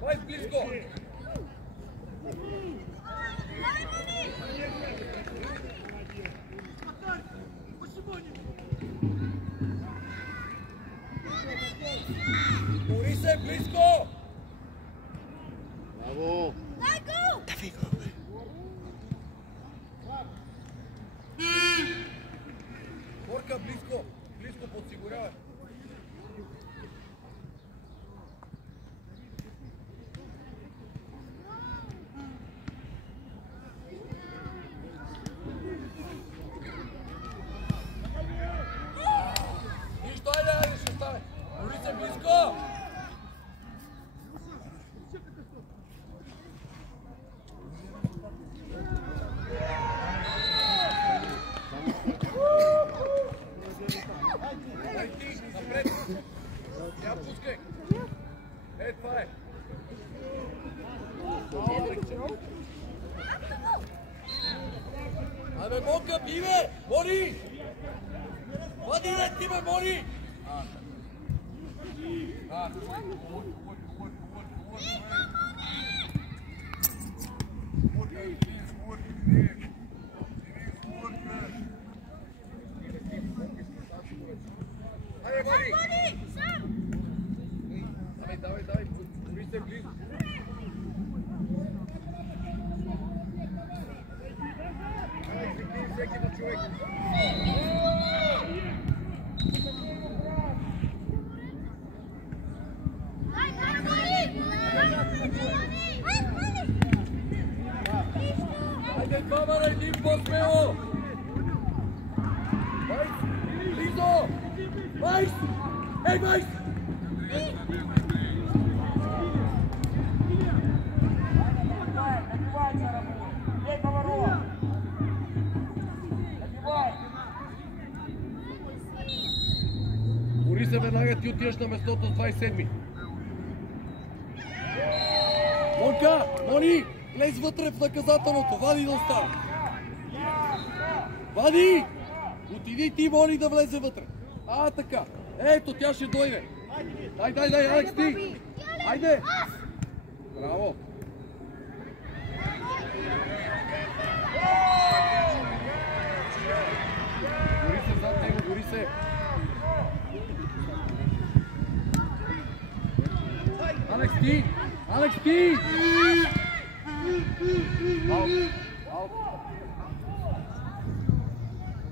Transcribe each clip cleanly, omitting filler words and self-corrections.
Vai blisko! Borise, blisko! Bravo! Daj go! Dawaj go! Borka, blisko! Blisko podsiguraj! Абе, Монка, биве! Мори! Вади ред ти, бе, мори! Айде, Мори! Давай, Бори се близо. Всеки на човек. Айде, камера, един по-смело! Вайс! Близо! Вайс! Ей, Вайс! Бори се, веднага ти отиваш на местото с 27-ми. Монка, Мони, влез вътре в наказателното, вади да остане. Вади! Отиди ти, Мони, да влезе вътре. Така. Ето, тя ще дойде. Дай, Алекс, ти. Айде. Браво. Гори се зад него, гори се. Алекс, ти!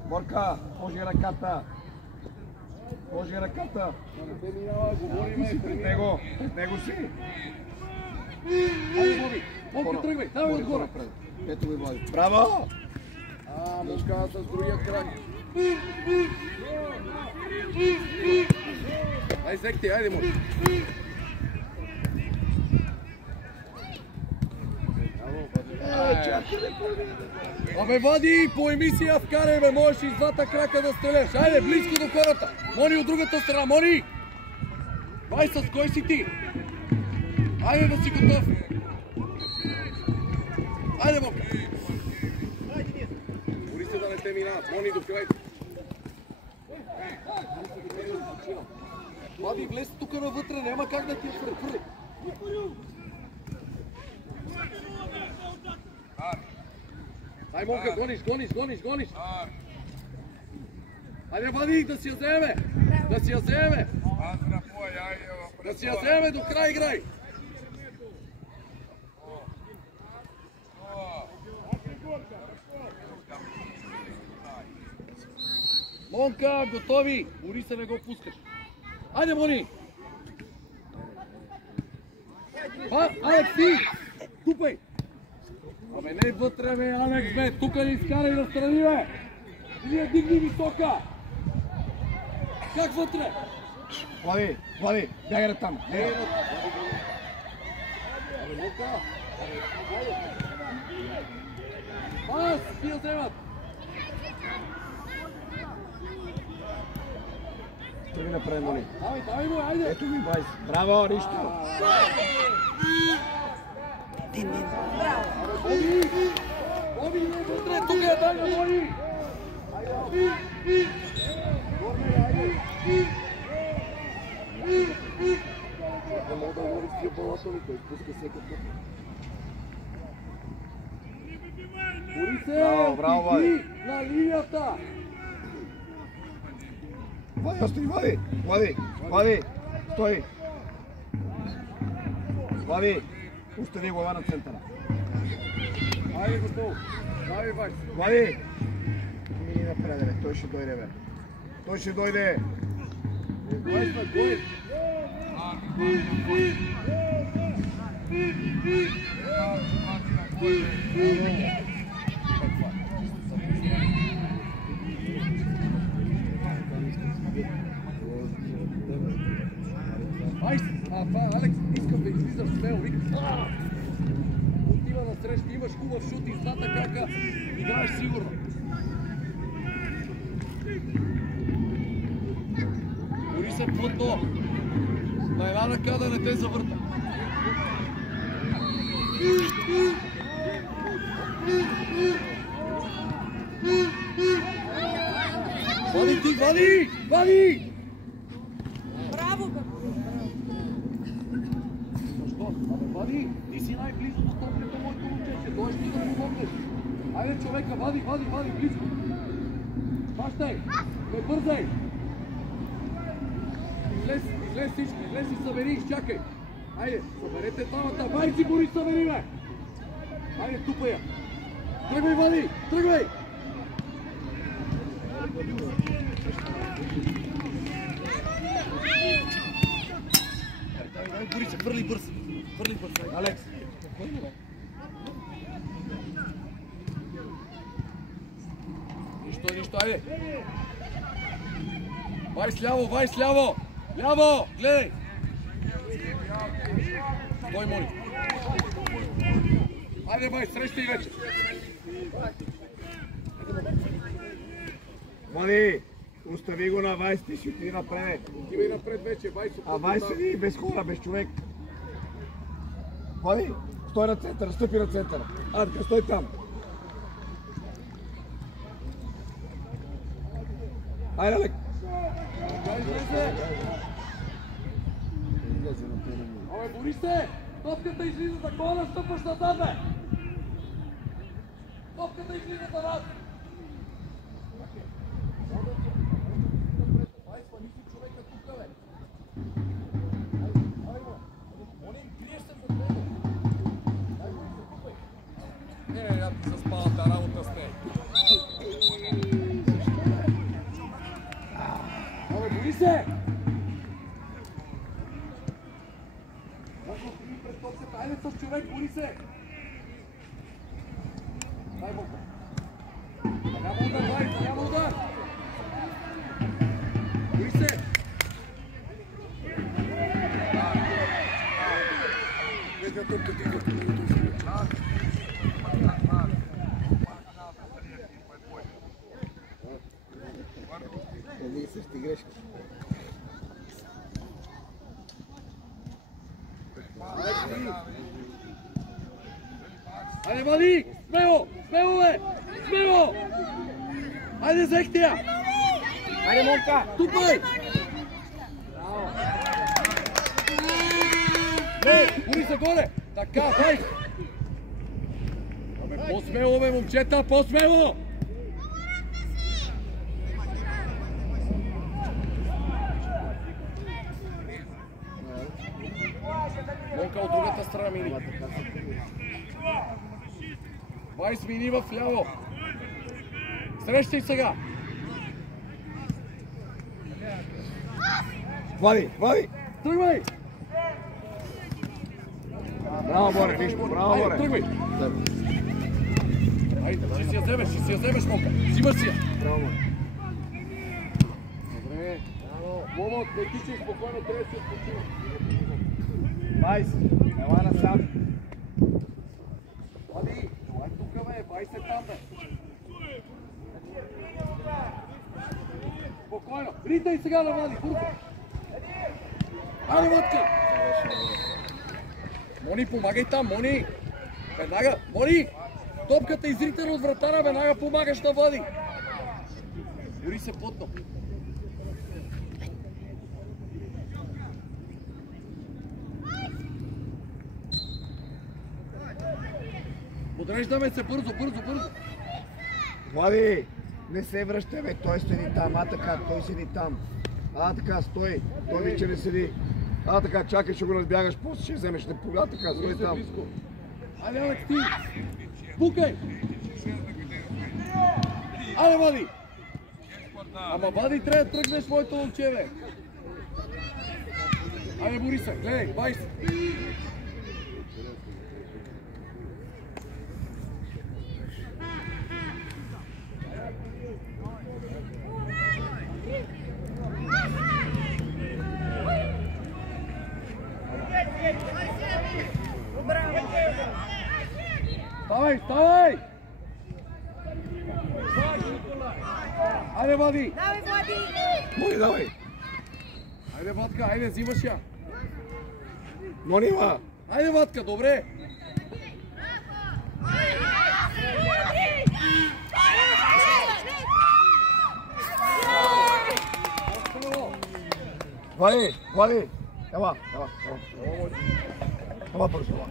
Борка, може ръката. Не те минава, говориме пред него си. Айде, Боби. Монка, тръгвай, давай отгоре. Ето го, Влади. Браво! Мушка с другия крак. Ай, секти, айде, Мони. Абе, Вади, по емисия вкарай, бе, можеш и с двата крака да стреляш. Айде, близко до хората. Мони от другата страна, Мони! Вай, с кой си ти? Айде да си готов. Айде, Монка. Бори се да не те минават. Мони, до край. Вади, влез тук навътре, няма как да ти я фърли. Ай, Монка, гониш! Айде, Вади, да си я вземе! Да си я вземе, до край играй! Монка, готови! Бори се, не го пускаш. Айде, Мони! Алекс, ти! Тупай! Абе, не вътре, бе, Алекс, бе! Тука ни изкарай настрани, бе! Или я дигни висока! Как вътре? Влади, бягай там. Абе, Монка! Пас! Тия вземат! Ще ви направим, моли. Давай му, айде! Ето ми, Вайс. Браво, нищо. Боби, вътре, тук е, дай на Боби! Не мога да говори с тия балатони, той спуска всеки път. Борисе, Браво, Влади. на линията! Влади, остави, Влади, стой. Влади, остави глава на центъра. Айде, готово. Давай, Вайс. Влади! Мини напред, бе. Той ще дойде, бе. Той ще дойде. Вайс, бе, кой? Вайс, Алекс, искам да излизаш смело, вика. Отива на среща, имаш хубав шут и злата крака, играеш сигурно. Бори се плътно, на една ръка да не те завърта. Вади ти, вади! Браво, бе! Защо? Абе, вади, ти си най-близо до топката, моето момче, дойш ти да помогнеш. Айде, човека, вади, близко. Хващай, не бързай. Излез всички, излез и събери, изчакай. Айде, съберете двамата, байци Бори, събери, бе. Айде, тупай я. Тръгвай, вади, тръгвай. Давай, Бори се, хвърли бърз. Алекс. Нищо, айде. Вайс ляво. Ляво, гледай. Той моли. Айде, Вайс, срещай вече. Влади, остави го на Вайс, ти ще отиди напред. Отивай напред вече, Вайс. А Вайс седи без хора, без човек. Влади, стой на центъра, стъпи на центъра. Адка, стой там. Айде, Алек. Абе, Бори се! Топката излиза за кола, настъпваш назад, бе! Топката излиза за нас! Вайс, па ниси човека тука, бе! Он им криеш се за тебе! Дай го и се купай! Я ти заспалата работа с те! Абе, Бори се! Пред топката, айде с човек, Бори се! Дай Бога! Няма удар, Вайс, няма удар! Бори се! Нека топката идва към него този. Едни и същи грешки. Айде, Вади! Смело! Бе! Смело! Айде, взехте я! Айде, Монка! Тупай! Бори се горе! Така, дай! Абе, по-смело, бе, момчета, по-смело! Монка от другата страна мини. Вайс мини в ляво. Срещай сега. Влади! Тръгвай! Браво, Боре, Хишко, браво, Боре! Тръгвай! Айде, ще си я вземеш, Монка. Взимаш си я. Браво, Боре! Добре. Момот, не тичай спокойно, трябва да се отпочива. Вайс, ела насам. Вади, това е тук, бе, бай се там, бе. Спокойно, ритай сега да вади, курка. Айде, Ватка! Мони, помагай там, Мони! Веднага, Мони! Топката изритана от вратара, веднага помагаш да вади. Гори се плътно. Подреждаме се бързо. Влади, не се връщай, бе, той седи там, така, той седи там. Така, стой, той вече не седи. Така, чакай, ще го разбягаш, после ще вземеш, така, стой там. Айде, Алекс, ти! Пукай! Айде, Вади! Ама, Вади, трябва да тръгнеш моето момче, бе! Айде, Бориса, гледай, 20! Ставай! Айде, Вади! Давай, Влади! Мони, давай! Айде, Ватка, айде, взимаш я! Мони, ма! Айде, Ватка, добре! Влади! Ела бързо, ела.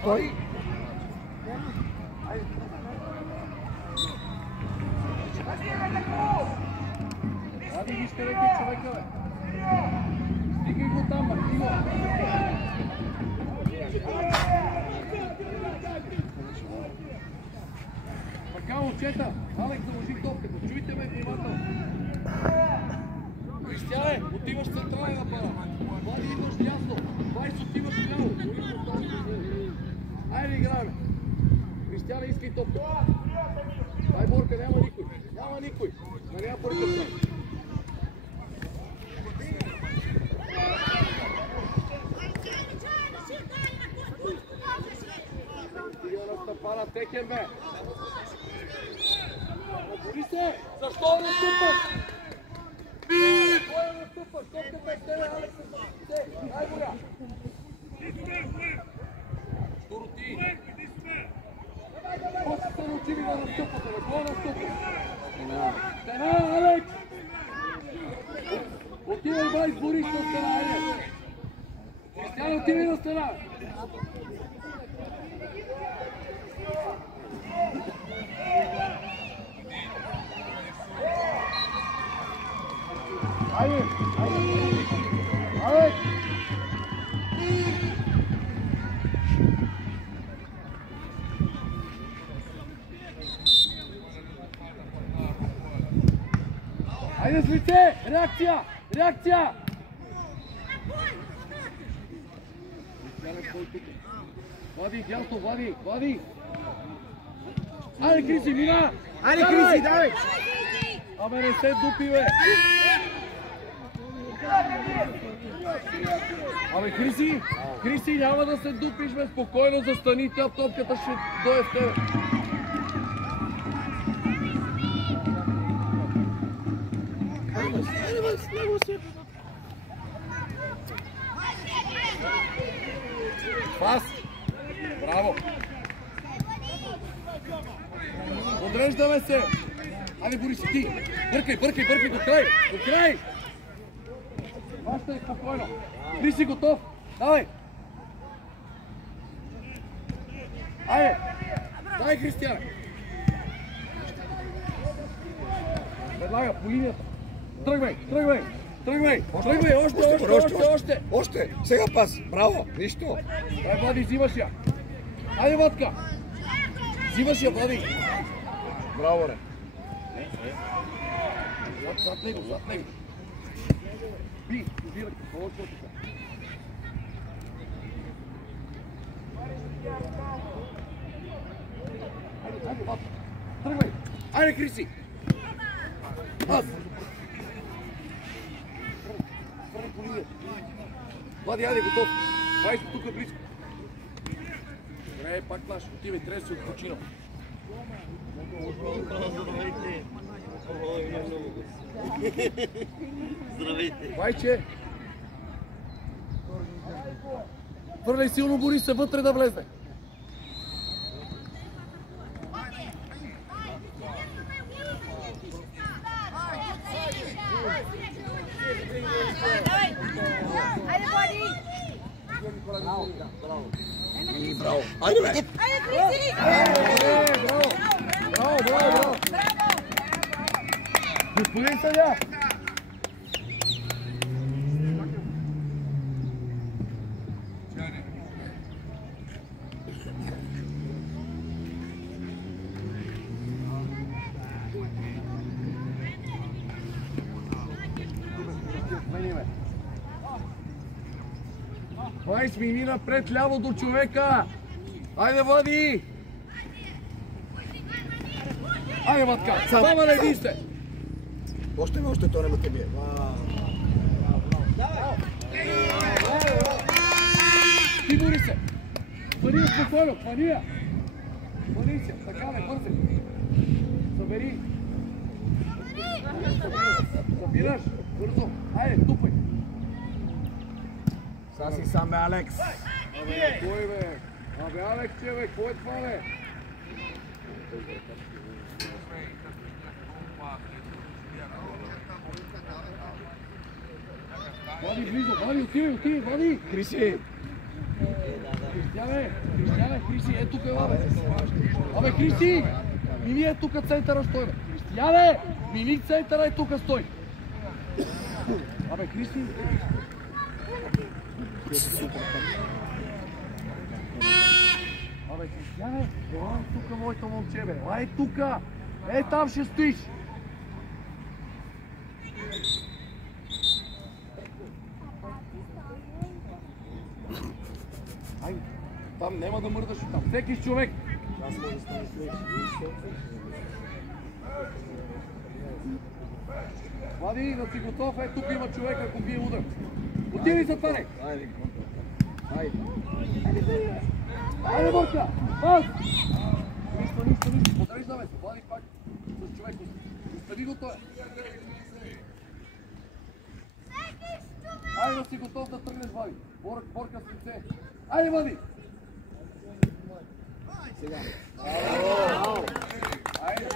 Стой! Ади, виж къде е човека, бе! Стигай го там, Мартино! Така, момчета! Алекс, заложи топката! Чуйте ме внимателно! Кристияне, отиваш централен апарат! Влади, идваш дясно! Вайс, отиваш ляво! Айде, играем! Кристияне, искай топката! Дай борка, няма никой! Няма борка сам! Стъпана Текен, бе! Бори се! Защо настъпаш? Кой настъпаш? Топката е с тебе, Алекс! Дай боря! Дороти! Какво са се научили да настъпате, бе? Кой настъпаш? Стена, Алекс! Отивай, бай, Борис на стена, айде! Кристиян, отивай на стена! Айде! Айде с лице! Реакция! Влади, дялото, Влади! Айде, Криси, мина! Айде, Криси, давай! Абе, не се дупи, бе! Абе, Криси, няма да се дупиш, бе, спокойно застани, тя топката ще дойде в тебе. Пас! Браво! Подреждаме се! Айде, Борис, ти! Бъркай до край! Баща е спокойно! Ти си готов! Давай! Айде! Дай, Кристиян! Предлага по линията! Тръгвай! Още! Сега пас! Браво! Нищо! Дай, Влади, взимаш я! Айде, Ватка! Взимаш я, Влади! Браво, ре! Зад него, зад него. Би, директно, повече от така. Айде, бат. Тръгвай. Айде, Криси. Аз. Върни по линия. Влади, айде, готов. Вайс тук е близко. Добре, пак наш. Отивай, трябва да си отпочинал. Здравейте! Вайче! Върляй силно, бори се вътре да влезе. Айде, Влади! Браво! Айде, бе! Айде, Криси! Браво! Браво, браво, браво! Господин съдия! Вайс мини напред ляво до човека! Айде, Влади! Айде, Матка! Двама на един сте! Още то нема те бие. Ти бори се! Фани спокойно, фания! Фани се, така бе, бързи! Събери! Събираш! Бързо! Айде, тупай! Сега си сам бе, Алекс. Абе, кой бе? Абе, Алекс, че бе, кой е това бе? Влади близо, Влади, отивай, Влади! Криси! Кристияне, Криси, е тук, бе! Абе, Криси! Мини е тук центъра, стой, бе! Кристияне! Мини центъра е тук, стой! Абе, Криси! Абе, Кристияне! Ела тук, моето момче, бе! Ела е тук! Е, там ще стоиш! Айде, там няма да мърдаш там. Всеки с човек. Влади, да си готов. Е, тук има човек, ако бие удар. Отивай за това, не. Айде, айде. Айде, Борка! Пас! Нищо. Подреждаме се. Влади пак с човек. Остани го той. Айде да си готов да тръгнеш, Влади. Борка с лице. Айде, Влади! Сега. Айде!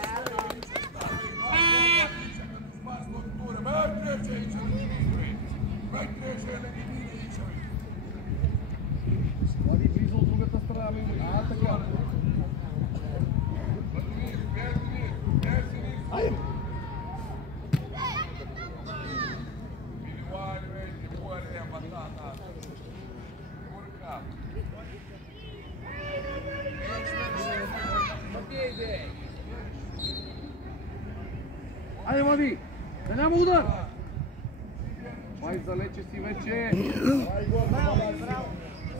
Влади близо от другата страна. Така. Айде. Айде, Влади! Да няма удар! Май залече си вече!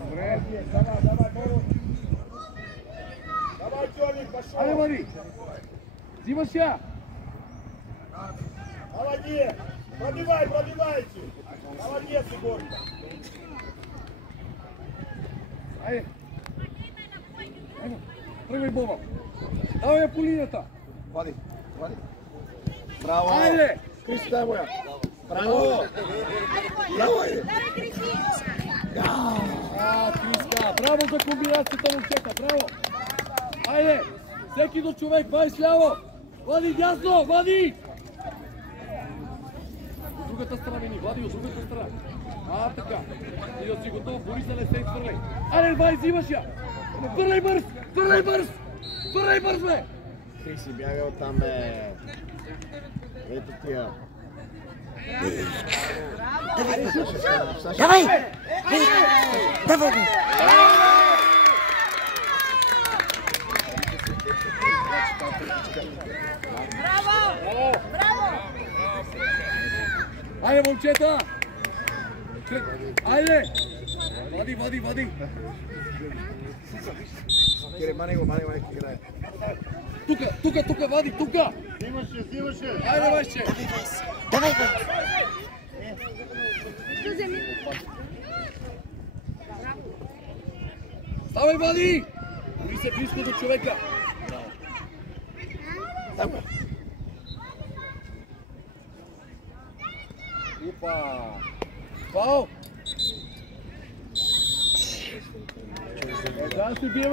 Добре! Айде, Влади! Взимаш я! Молодец! Пробивайте! Молодец, Егорка! Айде! Айде! Тръгвай, Боба! Давай я по линията! Влади. Браво! Айде! Криси, дай моя! Браво! Браво, айде! Криска! Браво за комбинацията, момчета! Браво! Айде! Всеки до човек! Вайс ляво! Влади дясно! Влади! От другата страна мини! Влади, от другата страна! Така! И да си готов, бори се, не се изхвърляй! Айде, Вайс, имаш я! Върлай бърз! Върлай бърз! Върлай бърз, бе! Криси, бягай оттам, бе! Ето тия! Давай! Давай! Браво! Браво! Ajde, momčeta! Ajde! Vadi! Kire, mani neki igraje. Tuka, vadi, tuka! Снимаше. Ajde, Vašće! Давай, бе. Ставай, вади! Бори се близко до човека. Опа! Фаул! Да, ще биеме